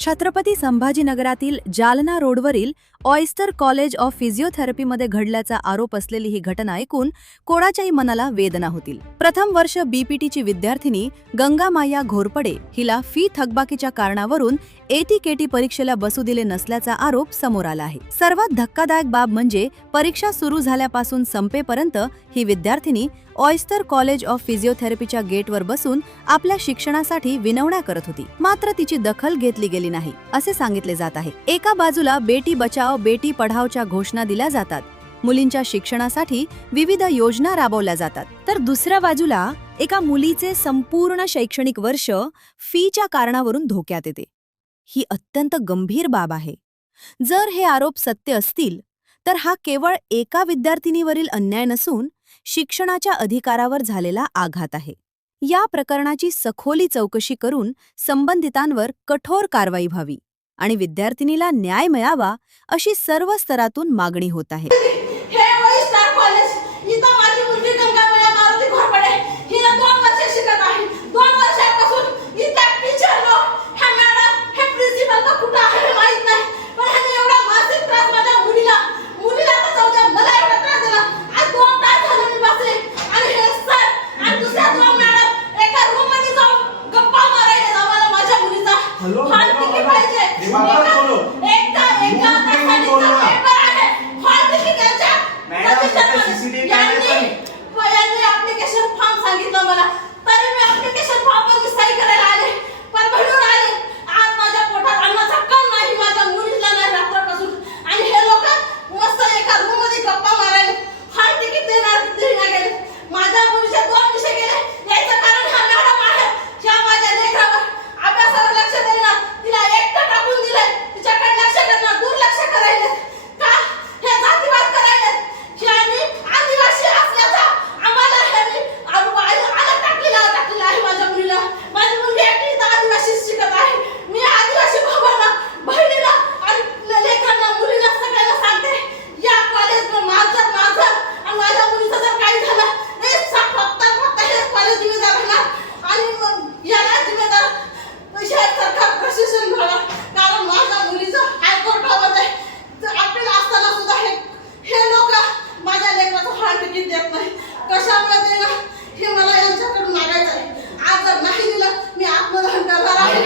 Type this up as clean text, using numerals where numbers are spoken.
छत्रपती संभाजीनगरातील जालना रोडवरील oyster college of फिजिओथेरपीमध्ये घडल्याचा आरोप असलेली ही घटना ऐकून कोणाच्याही मनाला वेदना होतील। प्रथम वर्ष बीपीटीची विद्यार्थिनी गंगामाया घोरपडे हिला फी थकबाकीच्या कारणावरून एटीकेटी परीक्षेला बसू दिले नसल्याचा आरोप समोर आला आहे। सर्वात धक्कादायक बाब म्हणजे परीक्षा सुरू झाल्यापासून संपेपर्यंत ही विद्यार्थिनी ऑयस्टर कॉलेज ऑफ फिजिओथेरपीच्या गेटवर बसून आपल्या शिक्षणासाठी विनवण्या करत होती, मात्र तिची दखल घेतली गेली नाही असे सांगितले जात आहे। एका बाजूला बेटी बचाओ बेटी पढाओच्या घोषणा दिल्या जातात, मुलींच्या शिक्षणासाठी विविध योजना राबवल्या जातात, तर दुसऱ्या बाजूला एका मुलीचे संपूर्ण शैक्षणिक वर्ष फीच्या कारणावरून धोक्यात येते। ही अत्यंत गंभीर बाब आहे। जर हे आरोप सत्य असतील तर हा केवळ एका विद्यार्थिनीवरील अन्याय नसून शिक्षणाच्या अधिकारावर झालेला आघात आहे। या प्रकरणाची सखोली चौकशी करून संबंधितांवर कठोर कारवाई व्हावी आणि विद्यार्थिनीला न्याय मिळावा अशी सर्व स्तरातून मागणी होत आहे। हे ऑयस्टर कॉलेज इथं माझी मुलगी गंगामाया मारुती घोरपडे हिला 2 वर्ष शिकत आहे। 2 वर्षापासून इथं टीचर लोक हे मॅडम हे प्रिन्सिपल का कुठं आहे हे माहित नाही, पण ह्यांनी एवढा मानसिक त्रास माझ्या मुलीला तर जाऊ द्या, मला एवढा त्रास दिला। आज 2 तास झाले मी बसले आणि हे सर आणि दुसऱ्या 2 मॅडम एका रूम मध्ये जाऊन गप्पा मारायला आम्हाला माझ्या मुलीचा हॉल तिकीट पाहिजे। एका तासाने पेपर आहे, हॉल तिकीट यांच्या यांनी ऍप्लिकेशन फॉर्म सांगितलं मला, तरी मी ऍप्लिकेशन फॉर्म मध्ये सही करायला आले, पण म्हणून आले आज माझ्या पोटात अन्नाचा कण नाही, माझ्या मुलीला नाही रात्रपासून, आणि हे लोक मस्त एका रूम मध्ये गप्पा मारायला हॉल तिकीट देणार गेले। माझ्या मुलीचे 2 विषय गेले, याचं कारण हा मॅडम आहे ज्या माझ्या लेकरावर अभ्यासावर लक्ष देणार, तिला एकटं टाकून दिलंय, तिच्याकडे लक्ष करणार दुर्लक्ष करायले का हे जातीवाद करायले आणि आदिवासी असल्याचा आम्हाला हे अलग टाकलेला आहे माझ्या मुलीला। माझी मुलगी एकटी आदिवासी शिकत आहे, मी आदिवासी भावाला बहिणीला आणि लेकरांना मुलीला सगळ्यांना सांगते या कॉलेजला माझं आणि माझ्या मुलीचं जर काही झालं हे फक्त हे कॉलेज जिम्मेदार राहणार आणि मग याला जिम्मेदार शहर सरकार प्रशासन झाला, कारण माझ्या मुलीचं हायकोर्टामध्ये अपील असताना सुद्धा हे लोक माझ्या लेकराचं हॉल तिकीट देत नाही। कशामुळे देणार हे मला यांच्याकडून मागायचं आहे। आज जर नाही दिलं मी आत्मदहन करणार आहे।